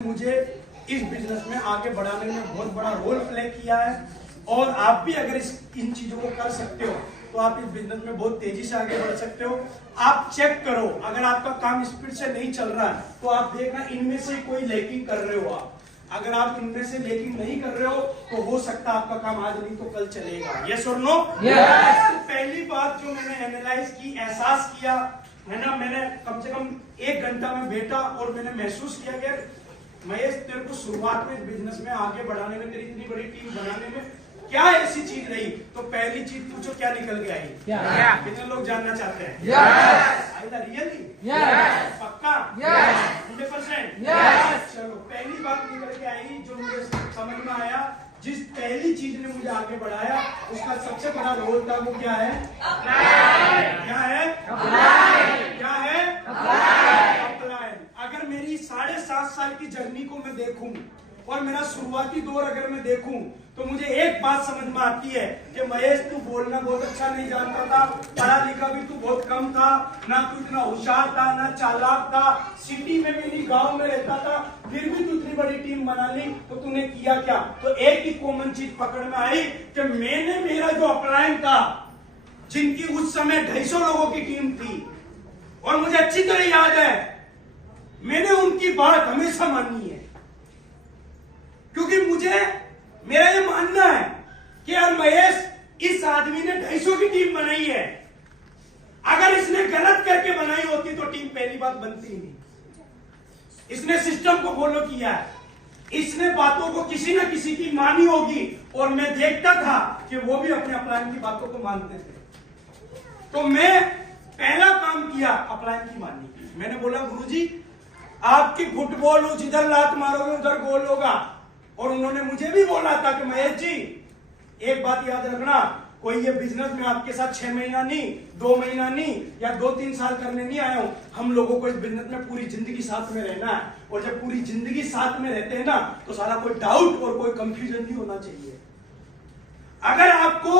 मुझे इस बिजनेस में आगे बढ़ाने में बहुत बड़ा रोल प्ले किया है और आप भी अगर इन चीजों को कर सकते हो तो आप इस बिजनेस में बहुत तेजी से आगे बढ़ सकते हो। आप चेक करो, अगर आपका काम स्पीड से नहीं चल रहा है तो आप देखना इनमें से कोई लैकिंग कर रहे हो। आप अगर आप इनमें से लैकिंग नहीं कर रहे हो तो हो सकता है आपका काम आज नहीं तो कल चलेगा। यस और नो? तो पहली बात जो मैंने एनालाइज की, एहसास किया है ना, मैंने कम से कम 1 घंटा में बैठा और मैंने महसूस किया कि महेश तेरे को शुरुआत में बिजनेस में आगे बढ़ाने में, तेरी इतनी बड़ी टीम बनाने में क्या ऐसी चीज रही। तो पहली चीज पूछो, क्या निकल के आई? कितने लोग जानना चाहते हैं? रियली? पक्का? 100%? चलो, पहली बात निकल के आई जो मुझे समझ में आया, जिस पहली चीज ने मुझे आगे बढ़ाया उसका सबसे बड़ा रोल था, वो क्या है? क्या है? क्या है? अप्लाई। अगर मेरी 7.5 साल की जर्नी को मैं देखूं और मेरा शुरुआती दौर अगर मैं देखूं तो मुझे एक बात समझ में आती है कि महेश तू बोलना बहुत अच्छा नहीं जानता था, पढ़ा लिखा भी तू बहुत कम था, ना तू इतना होशियार था, ना चालाक था, सिटी में भी नहीं गांव में रहता था, फिर भी तू इतनी बड़ी टीम बना ली। तो तूने किया क्या? तो एक ही कॉमन चीज पकड़ में आई कि मैंने मेरा जो अपलाइन था, जिनकी उस समय 250 लोगों की टीम थी और मुझे अच्छी तरह याद है, मैंने उनकी बात हमेशा मानी है, क्योंकि मुझे मेरा ये मानना है कि यार महेश, इस आदमी ने 250 की टीम बनाई है, अगर इसने गलत करके बनाई होती तो टीम पहली बात बनती नहीं। इसने सिस्टम को फॉलो किया है, इसने बातों को किसी न किसी की मानी होगी और मैं देखता था कि वो भी अपने अपलाइन की बातों को मानते थे। तो मैं पहला काम किया अपलाइन की माननी। मैंने बोला गुरुजी, आपकी फुटबॉल हो, जिधर लात मारोगे उधर गोल होगा। और उन्होंने मुझे भी बोला था कि महेश जी, एक बात याद रखना, कोई ये बिजनेस में आपके साथ 6 महीना नहीं, 2 महीना नहीं या 2-3 साल करने नहीं आया हूं। हम लोगों को इस बिजनेस में पूरी जिंदगी साथ में रहना है, और जब पूरी जिंदगी साथ में रहते हैं ना तो सारा कोई डाउट और कोई कंफ्यूजन नहीं होना चाहिए। अगर आपको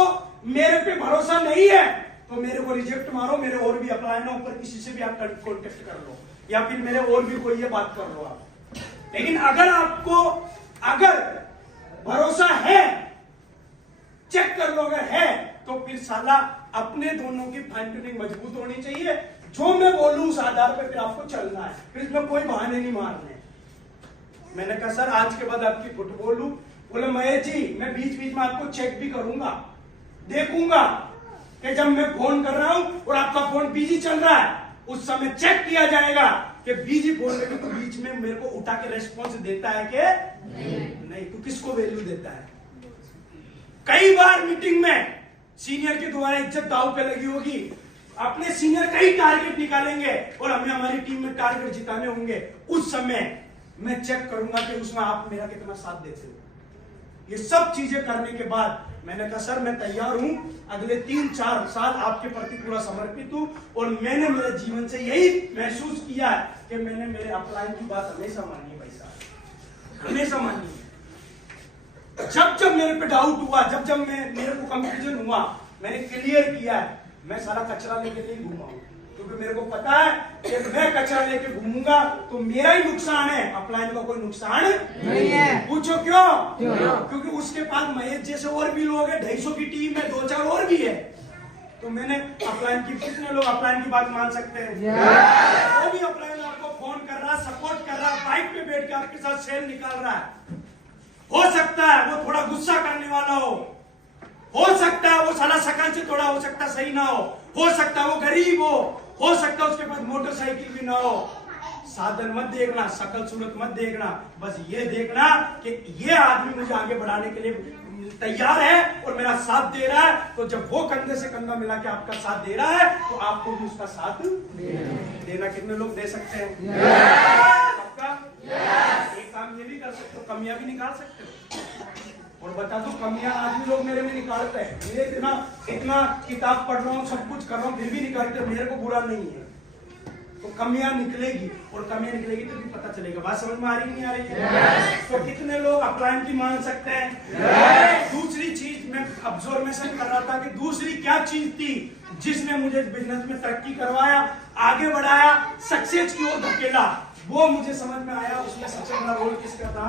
मेरे पे भरोसा नहीं है तो मेरे को रिजेक्ट मारो, मेरे और भी अप्लाई ना ऊपर किसी से भी आप कॉन्टेक्ट कर लो, या फिर मेरे और भी कोई ये बात कर लो आप। लेकिन अगर आपको भरोसा है, चेक कर लो, अगर है तो फिर साला अपने दोनों की फाइन ट्यूनिंग मजबूत होनी चाहिए। जो मैं बोलूं उस आधार पर फिर आपको चलना है, फिर इसमें कोई बहाने नहीं मारने। मैंने कहा सर आज के बाद आपकी फुटबॉल लूं। बोले महेश जी, मैं बीच बीच में आपको चेक भी करूंगा, देखूंगा कि जब मैं फोन कर रहा हूं और आपका फोन बिजी चल रहा है, उस समय चेक किया जाएगा कि बिजी बोल रहे तो बीच में मेरे को उठा के रेस्पॉन्स देता है कि नहीं, तो किसको वैल्यू देता है। कई बार मीटिंग में सीनियर के द्वारा इज्जत दांव पे लगी होगी, अपने सीनियर कई टारगेट निकालेंगे और हमें हमारी टीम में टारगेट जिताने होंगे, उस समय मैं चेक करूंगा कि उसमें आप मेरा कितना साथ देते हो। ये सब चीजें करने के बाद मैंने कहा सर मैं तैयार हूं, अगले 3-4 साल आपके प्रति पूरा समर्पित हूं। और मैंने मेरे जीवन से यही महसूस किया है कि मैंने मेरे अपलाइन की बात हमेशा मानी है भाई साहब, हमेशा मानी है। जब जब मेरे पे डाउट हुआ, जब जब मेरे को कंफ्यूजन हुआ, मैंने क्लियर किया है, मैं सारा कचरा लेके नहीं घूमा हूं, क्योंकि मेरे को पता है कि मैं कचरा लेके घूमूंगा तो मेरा ही नुकसान है, अपलाइन का कोई नुकसान नहीं है। पूछो क्यों? क्योंकि उसके पास महेश जैसे और भी लोग हैं, 250 की टीम है, 2-4 और भी है। तो मैंने अपलाइन की, कितने लोग अपलाइन की बात मान सकते हैं? वो भी अपलाइन आपको फोन कर रहा, सपोर्ट कर रहा, बाइक पे बैठ के आपके साथ सेल निकाल रहा है। हो सकता है वो थोड़ा गुस्सा करने वाला हो सकता है वो साला शकल से थोड़ा हो सकता सही ना हो सकता है वो गरीब हो सकता है उसके पास मोटरसाइकिल भी ना हो। साधन मत देखना, शकल सूरत मत देखना, बस ये देखना कि ये आदमी मुझे आगे बढ़ाने के लिए तैयार है और मेरा साथ दे रहा है। तो जब वो कंधे से कंधा मिला के आपका साथ दे रहा है तो आपको भी उसका साथ देना। कितने लोग दे सकते हैं? आपका एक काम ये भी कर सकते हो, कमियां भी निकाल सकते हो। और बता दो, कमियां आदमी लोग मेरे में निकालते हैं, मैं इतना किताब पढ़ रहा हूँ, सब कुछ कर रहा हूँ, फिर भी निकालते, मेरे को बुरा नहीं है। तो कमियां निकलेगी, और कमियां निकलेगी तो भी पता चलेगा। बात समझ में आ रही नहीं आ रही है? तो कितने लोग अपलाइन की मान सकते हैं? दूसरी चीज मैं ऑब्जर्वेशन कर रहा था कि दूसरी क्या चीज थी जिसने मुझे बिजनेस में तरक्की करवाया, आगे बढ़ाया, सक्सेस की ओर धकेला। वो मुझे समझ में आया। उसमें सबसे बड़ा रोल किसका था?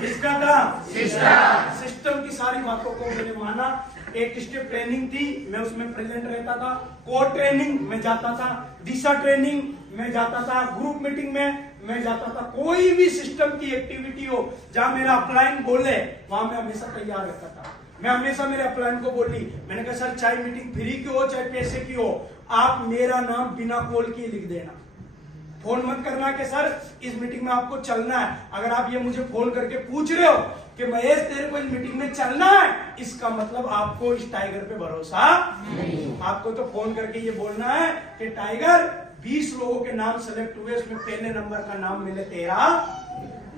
किसका था? सिस्टम की सारी बातों को मैंने माना। एक स्टेप ट्रेनिंग थी, मैं उसमें प्रेजेंट रहता था। कोर ट्रेनिंग में जाता था, दिशा ट्रेनिंग में जाता था, ग्रुप मीटिंग में मैं जाता था। कोई भी सिस्टम की एक्टिविटी हो जहां मेरा अपलाइन बोले, वहां मैं हमेशा तैयार रहता था। मैं हमेशा मेरे अपलाइन को बोली, मैंने कहा सर चाहे मीटिंग फ्री की हो चाहे पैसे की हो, आप मेरा नाम बिना कॉल किए लिख देना। फोन मत करना कि सर इस मीटिंग में आपको चलना है। अगर आप ये मुझे फोन करके पूछ रहे हो कि महेश तेरे को इस मीटिंग में चलना है, इसका मतलब आपको इस टाइगर पे भरोसा नहीं। आपको तो फोन करके ये बोलना है कि टाइगर 20 लोगों के नाम सेलेक्ट हुए, उसमें पहले नंबर का नाम मैंने तेरा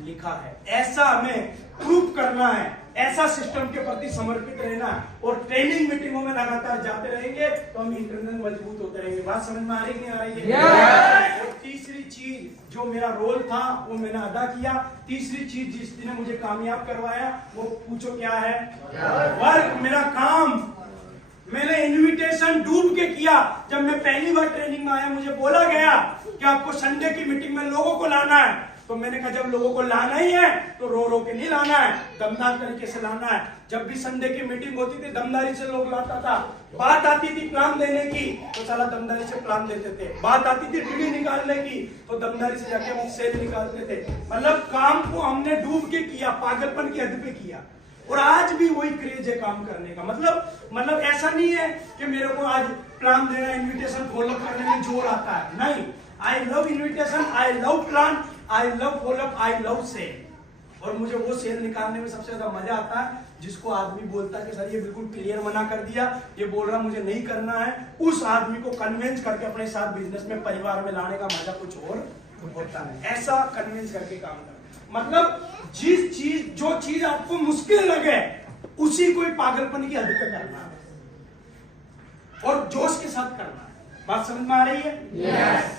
लिखा है। ऐसा हमें प्रूफ करना है, ऐसा सिस्टम के प्रति समर्पित रहना है। और ट्रेनिंग मीटिंगों में लगातार जाते रहेंगे तो हम इंटरनल मजबूत होते रहेंगे। बात समझ में आ रही नहीं आ रही है? और तीसरी चीज जो मेरा रोल था वो मैंने अदा किया। तीसरी चीज जिसने मुझे कामयाब करवाया वो पूछो क्या है? वर्क, मेरा काम। मैंने इनविटेशन डूब के किया। जब मैं पहली बार ट्रेनिंग में आया, मुझे बोला गया कि आपको संडे की मीटिंग में लोगों को लाना है। तो मैंने कहा जब लोगों को लाना ही है तो रो रो के नहीं लाना है, दमदार तरीके से लाना है। जब भी संडे की मीटिंग होती थी दमदारी से लोग लाता था। बात आती थी प्लान देने की तो साला दमदारी से प्लान देते थे। बात आती थी डीडी निकालने की तो दमदारी से जाके हम सेल निकालते थे। मतलब काम को हमने डूब के किया, पागलपन की हद पे किया। और आज भी वही क्रेज है काम करने का। मतलब ऐसा नहीं है कि मेरे को आज प्लान देना, इन्विटेशन फॉलो करने में जोर आता है, नहीं। I love invitation, I love plan, I love follow up, I love sale. और मुझे वो सेल निकालने में सबसे ज्यादा मजा आता है जिसको आदमी बोलता है कि सर ये बिल्कुल क्लियर मना कर दिया, ये बोल रहा मुझे नहीं करना है। उस आदमी को कन्विंस करके अपने साथ बिजनेस में, परिवार में लाने का मजा कुछ और होता है। ऐसा कन्विंस करके काम करना, मतलब जो चीज आपको मुश्किल लगे उसी को पागलपन की हद पे करना है और जोश के साथ करना है। बात समझ में आ रही है?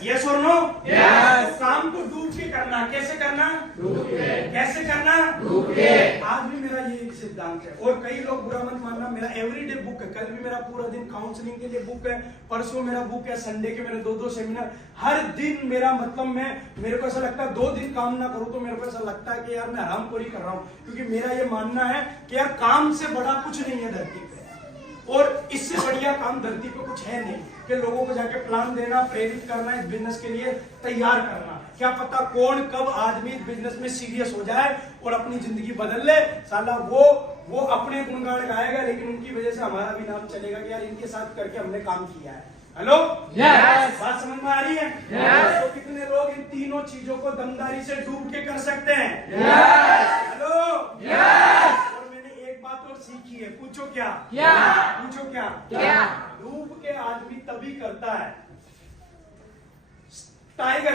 यस और नो? यस। तो काम को डूब के करना। कैसे करना? डूब के। कैसे करना? डूब के। आज भी मेरा ये सिद्धांत है। और कई लोग बुरा मत मानना, मेरा एवरीडे बुक है। कल भी मेरा पूरा दिन काउंसलिंग के लिए बुक है, परसों मेरा बुक है, संडे के मेरे 2-2 सेमिनार। हर दिन मेरा मतलब मेरे को ऐसा लगता है 2 दिन काम ना करूं तो मेरे को ऐसा लगता है कि यार मैं हरामखोरी कर रहा हूं। क्योंकि मेरा ये मानना है कि यार काम से बड़ा कुछ नहीं है धरती पे, और इससे बढ़िया काम धरती पे कुछ है नहीं कि लोगों को जाके प्लान देना, प्रेरित करना, इस बिजनेस के लिए तैयार करना। क्या पता कौन कब आदमी इस बिजनेस में सीरियस हो जाए और अपनी जिंदगी बदल ले। साला वो अपने गुणगान गाएगा लेकिन उनकी वजह से हमारा भी नाम चलेगा कि यार इनके साथ करके हमने काम किया है। हेलो? यस। बात समझ में आ रही है? यस। तो कितने लोग इन तीनों चीजों को दमदारी से डूब के कर सकते हैं? यस। हेलो? यस। और मैंने एक बात और सीखी है, पूछो क्या? पूछो क्या? डूब के आदमी तभी करता है। टाइगर